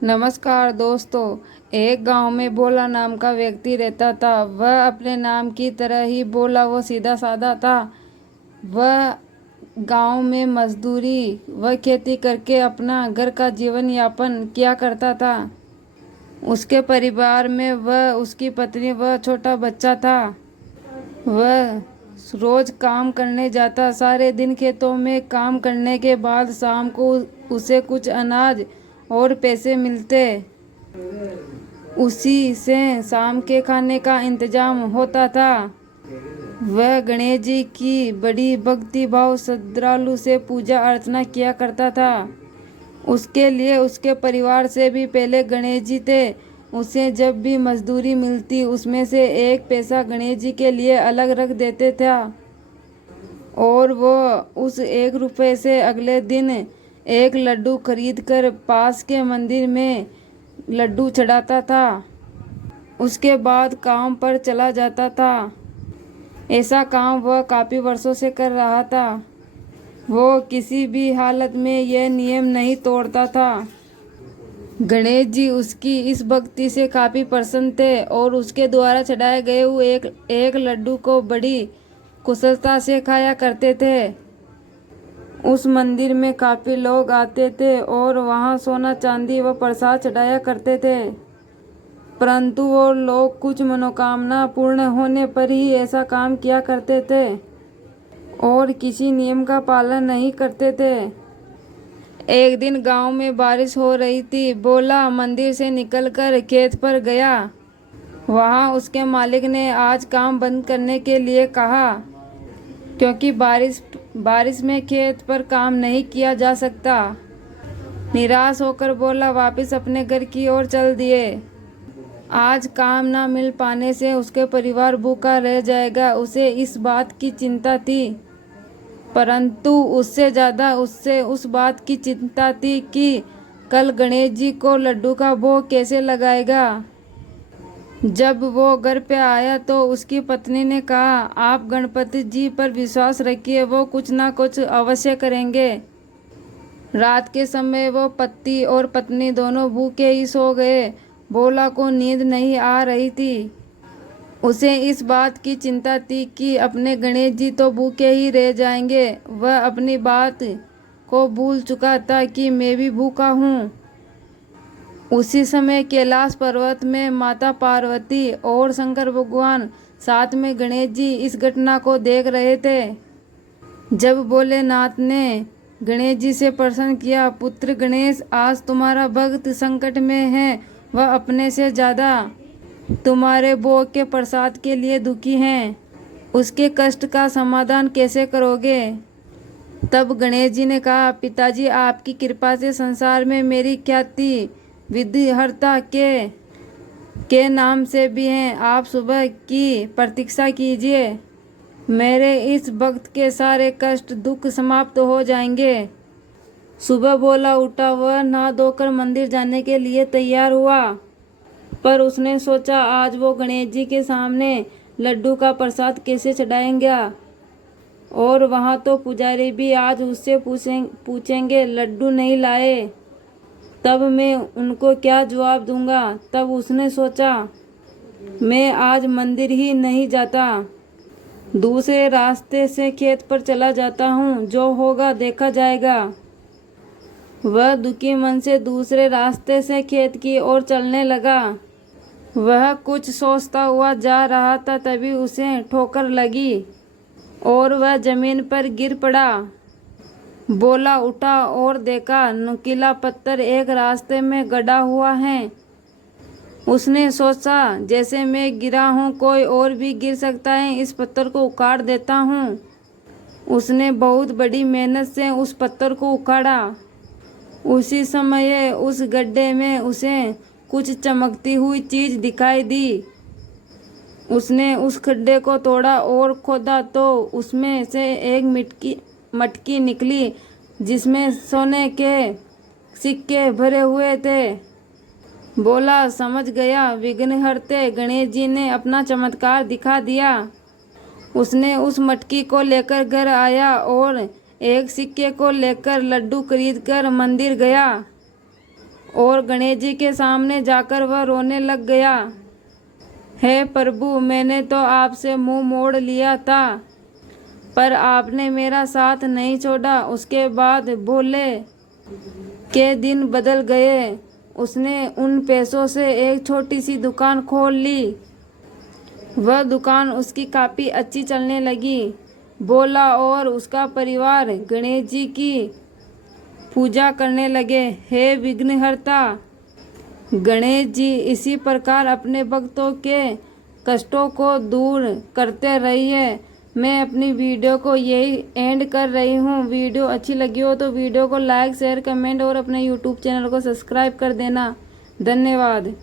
नमस्कार दोस्तों। एक गांव में भोला नाम का व्यक्ति रहता था। वह अपने नाम की तरह ही भोला व सीधा साधा था। वह गांव में मजदूरी व खेती करके अपना घर का जीवन यापन किया करता था। उसके परिवार में वह, उसकी पत्नी व छोटा बच्चा था। वह रोज काम करने जाता। सारे दिन खेतों में काम करने के बाद शाम को उसे कुछ अनाज और पैसे मिलते। उसी से शाम के खाने का इंतजाम होता था। वह गणेश जी की बड़ी भक्ति भाव श्रद्धालु से पूजा अर्चना किया करता था। उसके लिए उसके परिवार से भी पहले गणेश जी थे। उसे जब भी मजदूरी मिलती उसमें से एक पैसा गणेश जी के लिए अलग रख देते थे और वो उस 1 रुपये से अगले दिन एक लड्डू खरीद कर पास के मंदिर में लड्डू चढ़ाता था। उसके बाद काम पर चला जाता था। ऐसा काम वह काफ़ी वर्षों से कर रहा था। वो किसी भी हालत में यह नियम नहीं तोड़ता था। गणेश जी उसकी इस भक्ति से काफ़ी प्रसन्न थे और उसके द्वारा चढ़ाए गए हुए एक लड्डू को बड़ी कुशलता से खाया करते थे। उस मंदिर में काफ़ी लोग आते थे और वहाँ सोना चांदी व प्रसाद चढ़ाया करते थे, परंतु वो लोग कुछ मनोकामना पूर्ण होने पर ही ऐसा काम किया करते थे और किसी नियम का पालन नहीं करते थे। एक दिन गांव में बारिश हो रही थी। भोला मंदिर से निकलकर खेत पर गया। वहां उसके मालिक ने आज काम बंद करने के लिए कहा, क्योंकि बारिश में खेत पर काम नहीं किया जा सकता। निराश होकर भोला वापस अपने घर की ओर चल दिए। आज काम ना मिल पाने से उसके परिवार भूखा रह जाएगा, उसे इस बात की चिंता थी। परंतु उससे ज़्यादा उससे उस बात की चिंता थी कि कल गणेश जी को लड्डू का भोग कैसे लगाएगा। जब वो घर पे आया तो उसकी पत्नी ने कहा, आप गणपति जी पर विश्वास रखिए, वो कुछ ना कुछ अवश्य करेंगे। रात के समय वो पति और पत्नी दोनों भूखे ही सो गए। भोला को नींद नहीं आ रही थी। उसे इस बात की चिंता थी कि अपने गणेश जी तो भूखे ही रह जाएंगे। वह अपनी बात को भूल चुका था कि मैं भी भूखा हूँ। उसी समय कैलाश पर्वत में माता पार्वती और शंकर भगवान साथ में गणेश जी इस घटना को देख रहे थे। जब भोलेनाथ ने गणेश जी से प्रश्न किया, पुत्र गणेश, आज तुम्हारा भक्त संकट में है। वह अपने से ज़्यादा तुम्हारे भोग के प्रसाद के लिए दुखी हैं। उसके कष्ट का समाधान कैसे करोगे? तब गणेश जी ने कहा, पिताजी, आपकी कृपा से संसार में मेरी ख्याति विधिहर्ता के नाम से भी हैं। आप सुबह की प्रतीक्षा कीजिए, मेरे इस भक्त के सारे कष्ट दुख समाप्त हो जाएंगे। सुबह भोला उठा। वह नहा धोकर मंदिर जाने के लिए तैयार हुआ, पर उसने सोचा आज वो गणेश जी के सामने लड्डू का प्रसाद कैसे चढ़ाएंगा, और वहाँ तो पुजारी भी आज उससे पूछेंगे लड्डू नहीं लाए, तब मैं उनको क्या जवाब दूंगा। तब उसने सोचा, मैं आज मंदिर ही नहीं जाता, दूसरे रास्ते से खेत पर चला जाता हूँ, जो होगा देखा जाएगा। वह दुखी मन से दूसरे रास्ते से खेत की ओर चलने लगा। वह कुछ सोचता हुआ जा रहा था, तभी उसे ठोकर लगी और वह जमीन पर गिर पड़ा। भोला उठा और देखा नुकीला पत्थर एक रास्ते में गड़ा हुआ है। उसने सोचा, जैसे मैं गिरा हूँ कोई और भी गिर सकता है, इस पत्थर को उखाड़ देता हूँ। उसने बहुत बड़ी मेहनत से उस पत्थर को उखाड़ा। उसी समय उस गड्ढे में उसे कुछ चमकती हुई चीज दिखाई दी। उसने उस खड्डे को तोड़ा और खोदा तो उसमें से एक मटकी निकली, जिसमें सोने के सिक्के भरे हुए थे। भोला समझ गया, विघ्नहर्ते गणेश जी ने अपना चमत्कार दिखा दिया। उसने उस मटकी को लेकर घर आया और एक सिक्के को लेकर लड्डू खरीद कर मंदिर गया और गणेश जी के सामने जाकर वह रोने लग गया। हे प्रभु, मैंने तो आपसे मुंह मोड़ लिया था, पर आपने मेरा साथ नहीं छोड़ा। उसके बाद भोले के दिन बदल गए। उसने उन पैसों से एक छोटी सी दुकान खोल ली। वह दुकान उसकी काफ़ी अच्छी चलने लगी। भोला और उसका परिवार गणेश जी की पूजा करने लगे। हे विघ्नहर्ता गणेश जी, इसी प्रकार अपने भक्तों के कष्टों को दूर करते रहिए। मैं अपनी वीडियो को यही एंड कर रही हूँ। वीडियो अच्छी लगी हो तो वीडियो को लाइक, शेयर, कमेंट और अपने यूट्यूब चैनल को सब्सक्राइब कर देना। धन्यवाद।